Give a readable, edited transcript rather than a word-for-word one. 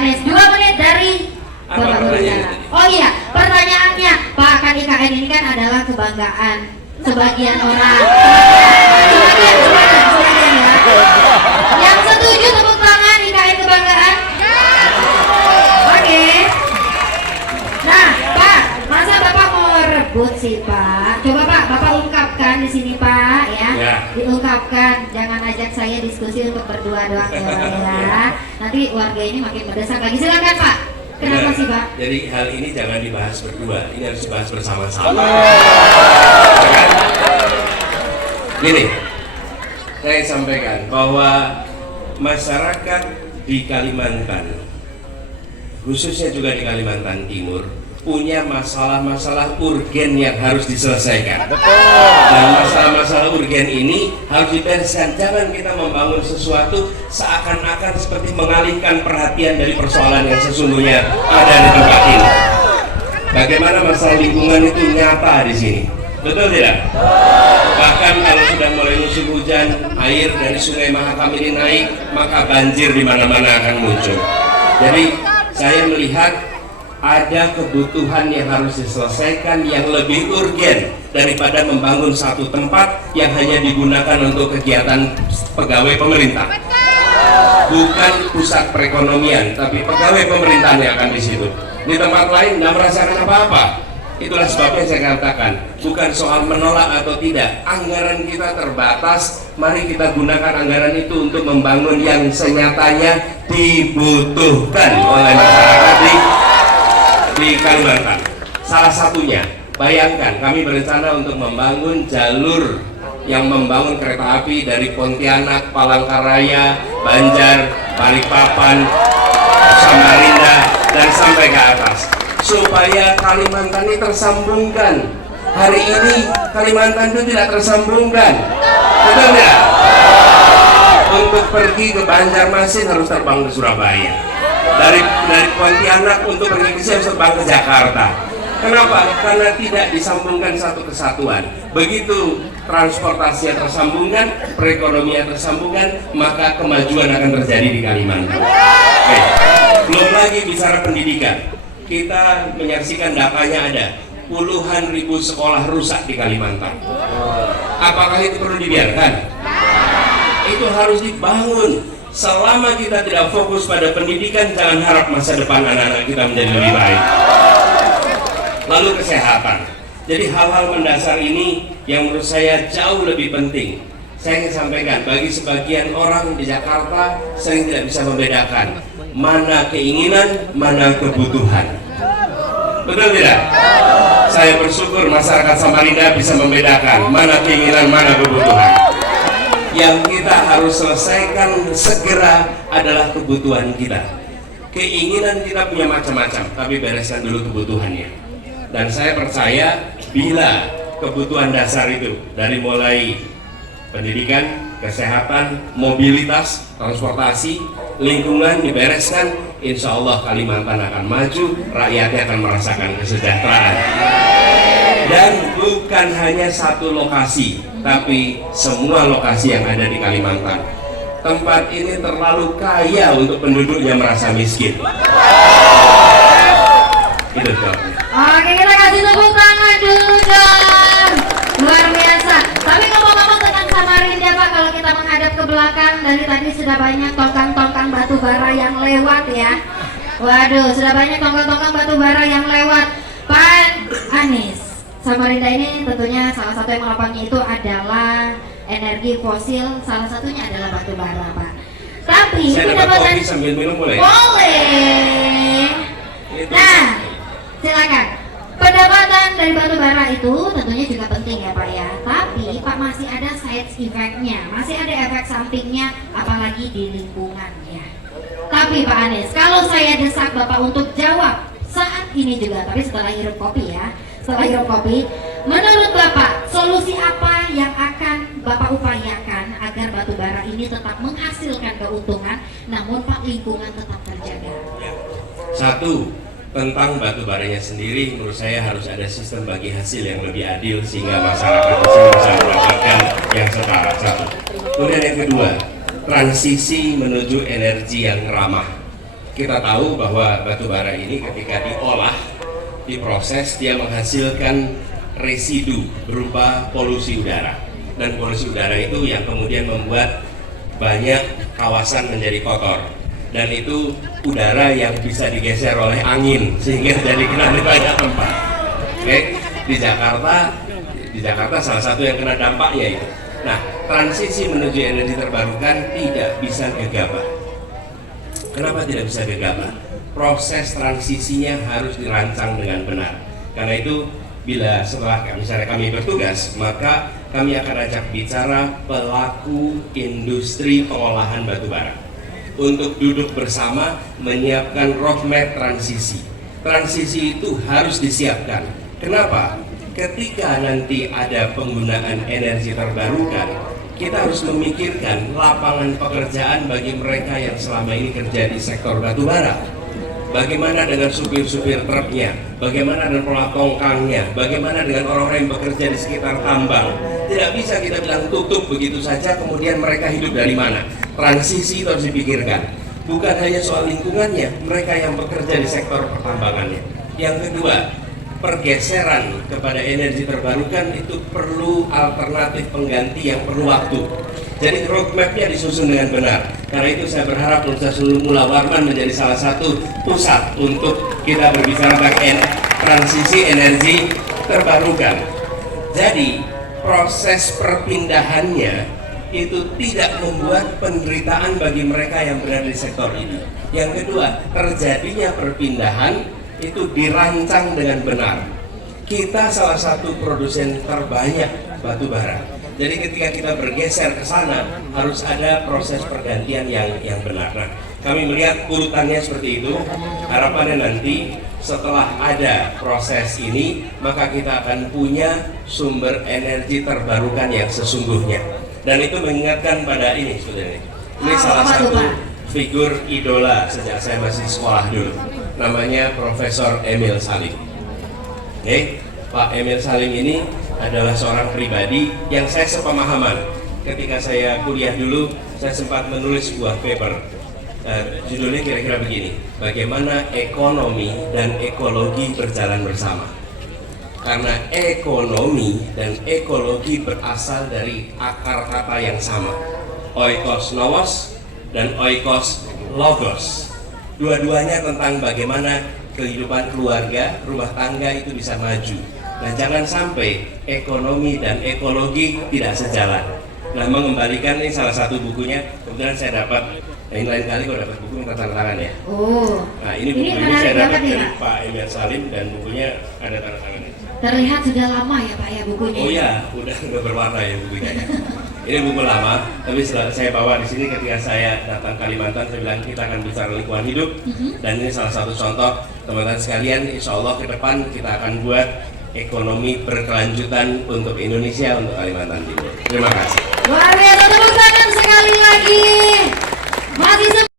Anies. 2 menit dari Bapak berbicara. Oh iya, pertanyaannya, Pak, kan IKN ini kan adalah kebanggaan sebagian orang. Sebagian ya. Yang setuju tepuk tangan, IKN kebanggaan. Oke. Nah, Pak, masa Bapak mau rebut sih, Pak? Coba Pak, Bapak ungkapkan di sini, Pak, ya. Diungkapkan, jangan ajak saya diskusi untuk berdua doang ya. Nanti warga ini makin mendesak lagi. Silakan, Pak. Kenapa sih, Pak? Jadi hal ini jangan dibahas berdua, ini harus dibahas bersama-sama. Gini, saya sampaikan bahwa masyarakat di Kalimantan, khususnya juga di Kalimantan Timur, punya masalah-masalah urgen yang harus diselesaikan. Dan masalah-masalah urgen ini harus dibereskan. Jangan kita membangun sesuatu seakan-akan seperti mengalihkan perhatian dari persoalan yang sesungguhnya ada di tempat ini. Bagaimana masalah lingkungan itu nyata di sini, betul tidak? Bahkan kalau sudah mulai musim hujan, air dari Sungai Mahakam ini naik, maka banjir di mana-mana akan muncul. Jadi saya melihat ada kebutuhan yang harus diselesaikan yang lebih urgen daripada membangun satu tempat yang hanya digunakan untuk kegiatan pegawai pemerintah. Bukan pusat perekonomian, tapi pegawai pemerintahan yang akan di situ. Di tempat lain nggak merasakan apa-apa. Itulah sebabnya saya katakan, bukan soal menolak atau tidak. Anggaran kita terbatas, mari kita gunakan anggaran itu untuk membangun yang senyatanya dibutuhkan oleh masyarakat di Kalimantan. Salah satunya, bayangkan kami berencana untuk membangun jalur yang membangun kereta api dari Pontianak, Palangkaraya, Banjar, Balikpapan, Samarinda, dan sampai ke atas, supaya Kalimantan ini tersambungkan. Hari ini Kalimantan itu tidak tersambungkan, betul tidak? Untuk pergi ke Banjarmasin harus terbang ke Surabaya. Dari Pontianak untuk pergi ke sini terbang ke Jakarta. Kenapa? Karena tidak disambungkan satu kesatuan. Begitu transportasinya tersambungkan, perekonomian tersambungkan, maka kemajuan akan terjadi di Kalimantan. Oke. Belum lagi bicara pendidikan. Kita menyaksikan datanya ada puluhan ribu sekolah rusak di Kalimantan. Apakah itu perlu dibiarkan? Itu harus dibangun. Selama kita tidak fokus pada pendidikan, jangan harap masa depan anak-anak kita menjadi lebih baik. Lalu kesehatan. Jadi hal-hal mendasar ini yang menurut saya jauh lebih penting. Saya ingin sampaikan, bagi sebagian orang di Jakarta sering tidak bisa membedakan mana keinginan, mana kebutuhan. Betul tidak? Saya bersyukur masyarakat Samarinda bisa membedakan mana keinginan, mana kebutuhan. Yang kita harus selesaikan segera adalah kebutuhan kita. Keinginan kita punya macam-macam, tapi bereskan dulu kebutuhannya. Dan saya percaya bila kebutuhan dasar itu dari mulai pendidikan, kesehatan, mobilitas, transportasi, lingkungan dibereskan, insya Allah Kalimantan akan maju, rakyatnya akan merasakan kesejahteraan. Dan bukan hanya satu lokasi, tapi semua lokasi yang ada di Kalimantan. Tempat ini terlalu kaya untuk penduduknya merasa miskin. Itu jawabnya. Oke, kita kasih tepuk tangan dulu dong. Luar biasa. Tapi ngomong-ngomong tentang Samarinda, Pak, kalau kita menghadap ke belakang, dari tadi sudah banyak tongkang-tongkang batu bara yang lewat ya. Waduh, sudah banyak tongkang-tongkang batu bara yang lewat. Pak Anies, Samarinda ini tentunya salah satu yang melapangnya itu adalah energi fosil, salah satunya adalah batu bara, Pak. Tapi saya dapat kopi sambil minum boleh? Boleh. Nah, silakan. Pendapatan dari batu bara itu tentunya juga penting ya Pak ya. Tapi Pak masih ada side effect-nya, masih ada efek sampingnya, apalagi di lingkungan ya. Tapi Pak Anies, kalau saya desak Bapak untuk jawab saat ini juga, tapi setelah hirup kopi ya, setelah hirup kopi, menurut Bapak solusi apa yang akan Bapak upayakan agar batu bara ini tetap menghasilkan keuntungan, namun Pak lingkungan tetap terjaga? Satu, tentang batu baranya sendiri, menurut saya harus ada sistem bagi hasil yang lebih adil sehingga masyarakat bisa mendapatkan yang setara. Satu. Kemudian yang kedua, transisi menuju energi yang ramah. kita tahu bahwa batu bara ini ketika diolah, diproses, dia menghasilkan residu berupa polusi udara. Dan polusi udara itu yang kemudian membuat banyak kawasan menjadi kotor. Dan itu udara yang bisa digeser oleh angin sehingga jadi kena di banyak tempat. Oke, di Jakarta salah satu yang kena dampaknya itu. Nah, transisi menuju energi terbarukan tidak bisa gegabah. Kenapa tidak bisa gegabah? Proses transisinya harus dirancang dengan benar. Karena itu bila setelah misalnya kami bertugas, maka kami akan ajak bicara pelaku industri pengolahan batu bara untuk duduk bersama menyiapkan roadmap transisi. Transisi itu harus disiapkan. Kenapa? Ketika nanti ada penggunaan energi terbarukan, kita harus memikirkan lapangan pekerjaan bagi mereka yang selama ini kerja di sektor batu bara. Bagaimana dengan supir-supir truknya? Bagaimana dengan pelatongkangnya? Bagaimana dengan orang-orang yang bekerja di sekitar tambang? Tidak bisa kita bilang tutup begitu saja, kemudian mereka hidup dari mana? Transisi itu harus dipikirkan. Bukan hanya soal lingkungannya, mereka yang bekerja di sektor pertambangannya. Yang kedua, pergeseran kepada energi terbarukan itu perlu alternatif pengganti yang perlu waktu. Jadi roadmap-nya disusun dengan benar. Karena itu saya berharap Universitas Mula Warman menjadi salah satu pusat untuk kita berbicara tentang transisi energi terbarukan. Jadi proses perpindahannya itu tidak membuat penderitaan bagi mereka yang berada di sektor ini. Yang kedua, terjadinya perpindahan itu dirancang dengan benar. Kita salah satu produsen terbanyak batu bara. Jadi ketika kita bergeser ke sana harus ada proses pergantian yang benar. Nah, kami melihat urutannya seperti itu. Harapannya nanti setelah ada proses ini, maka kita akan punya sumber energi terbarukan yang sesungguhnya. Dan itu mengingatkan pada ini, saudara. Ini salah satu figur idola sejak saya masih sekolah dulu. Namanya Profesor Emil Salim. Oke, Pak Emil Salim ini adalah seorang pribadi yang saya sepemahaman. Ketika saya kuliah dulu, saya sempat menulis sebuah paper. Judulnya kira-kira begini: bagaimana ekonomi dan ekologi berjalan bersama. Karena ekonomi dan ekologi berasal dari akar kata yang sama, oikos novos dan oikos logos. Dua-duanya tentang bagaimana kehidupan keluarga, rumah tangga itu bisa maju. Nah, jangan sampai ekonomi dan ekologi tidak sejalan. Nah, mengembalikan ini salah satu bukunya. Kemudian saya dapat, lain kali kalau dapat buku minta tanda tangan ya. Oh. Nah, ini bukunya saya dapat dari Pak Emil Salim dan bukunya ada tanda tangannya. Terlihat sudah lama ya Pak ya bukunya. Oh ya, udah berwarna ya bukunya. Ini buku lama, tapi saya bawa di sini ketika saya datang Kalimantan. Saya bilang kita akan bicara lingkungan hidup, dan ini salah satu contoh teman-teman sekalian. Insya Allah ke depan kita akan buat ekonomi berkelanjutan untuk Indonesia, untuk Kalimantan Timur. Terima kasih. Luar biasa, tepuk tangan sekali lagi. Masih